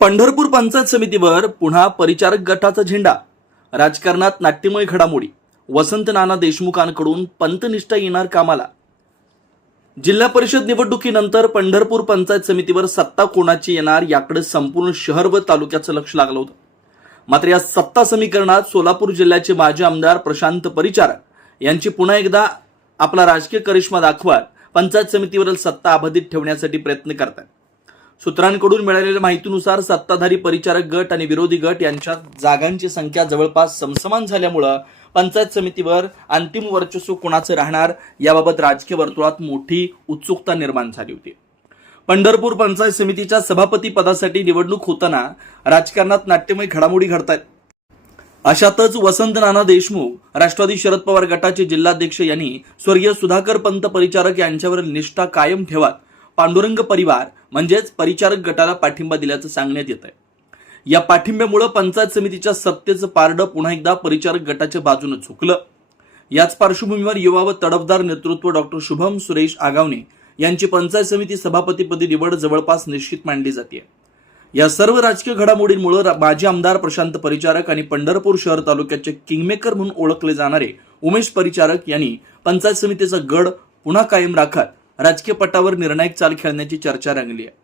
पंढरपूर पंचायत समितीवर पुन्हा परिचारक गटाचा झेंडा. राजकारणात नाट्यमय घडामोडी. वसंत नाना देशमुखांकडून पंतनिष्ठा येणार कामाला. जिल्हा परिषद निवडणुकीनंतर पंढरपूर पंचायत समितीवर सत्ता कोणाची येणार याकडे संपूर्ण शहर व तालुक्याचं लक्ष लागलं होतं. मात्र या सत्ता समीकरणात सोलापूर जिल्ह्याचे माजी आमदार प्रशांत परिचारक यांची पुन्हा एकदा आपला राजकीय करिश्मा दाखवत पंचायत समितीवरील सत्ता अबाधित ठेवण्यासाठी प्रयत्न करतात. सूत्रांकडून मिळालेल्या माहितीनुसार सत्ताधारी परिचारक गट आणि विरोधी गट यांच्यात जागांची संख्या जवळपास समसमान झाल्यामुळे पंचायत समितीवर अंतिम वर्चस्व कोणाचं राहणार याबाबत राजकीय वर्तुळात मोठी उत्सुकता निर्माण झाली होती. पंढरपूर पंचायत समितीच्या सभापती पदासाठी निवडणूक होताना राजकारणात नाट्यमय घडामोडी घडतायत. अशातच वसंत नाना देशमुख राष्ट्रवादी शरद पवार गटाचे जिल्हाध्यक्ष यांनी स्वर्गीय सुधाकर पंत परिचारक यांच्यावर निष्ठा कायम ठेवत पांडुरंग परिवार म्हणजेच परिचारक गटाला पाठिंबा दिल्याचं सांगण्यात येत आहे. या पाठिंब्यामुळे पंचायत समितीच्या सत्तेचं पारडं पुन्हा एकदा परिचारक गटाच्या बाजूने झुकलं. याच पार्श्वभूमीवर युवा व तडफदार नेतृत्व डॉक्टर शुभम सुरेश आगावणे यांची पंचायत समिती सभापतीपदी निवड जवळपास निश्चित मानली जाते. या सर्व राजकीय घडामोडींमुळे माजी आमदार प्रशांत परिचारक आणि पंढरपूर शहर तालुक्याचे किंगमेकर म्हणून ओळखले जाणारे उमेश परिचारक यांनी पंचायत समितीचा गड पुन्हा कायम राखत राजकीय पटावर निर्णायक चाल खेळण्याची चर्चा रंगली आहे.